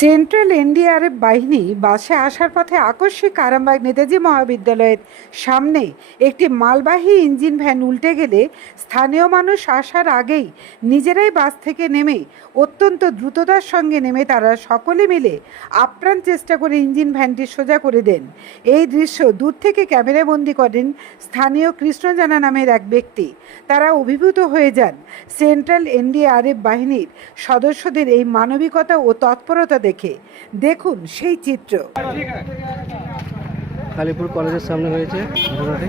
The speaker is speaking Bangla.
সেন্ট্রাল এনডিআরএফ বাহিনী বাসে আসার পথে আকস্মিক আরামবাগ নেতাজি মহাবিদ্যালয়ের সামনে একটি মালবাহী ইঞ্জিন ভ্যান উল্টে গেলে স্থানীয় মানুষ আসার আগেই নিজেরাই বাস থেকে নেমে অত্যন্ত দ্রুততার সঙ্গে নেমে তারা সকলে মিলে আপ্রাণ চেষ্টা করে ইঞ্জিন ভ্যানটি সোজা করে দেন। এই দৃশ্য দূর থেকে ক্যামেরাবন্দি করেন স্থানীয় কৃষ্ণজানা নামের এক ব্যক্তি। তারা অভিভূত হয়ে যান। সেন্ট্রাল এনডিআরএফ বাহিনীর সদস্যদের এই মানবিকতা ও তৎপরতা দেখে। দেখুন সেই চিত্র। কালীপুর কলেজের সামনে হয়েছে। ঘটনাটি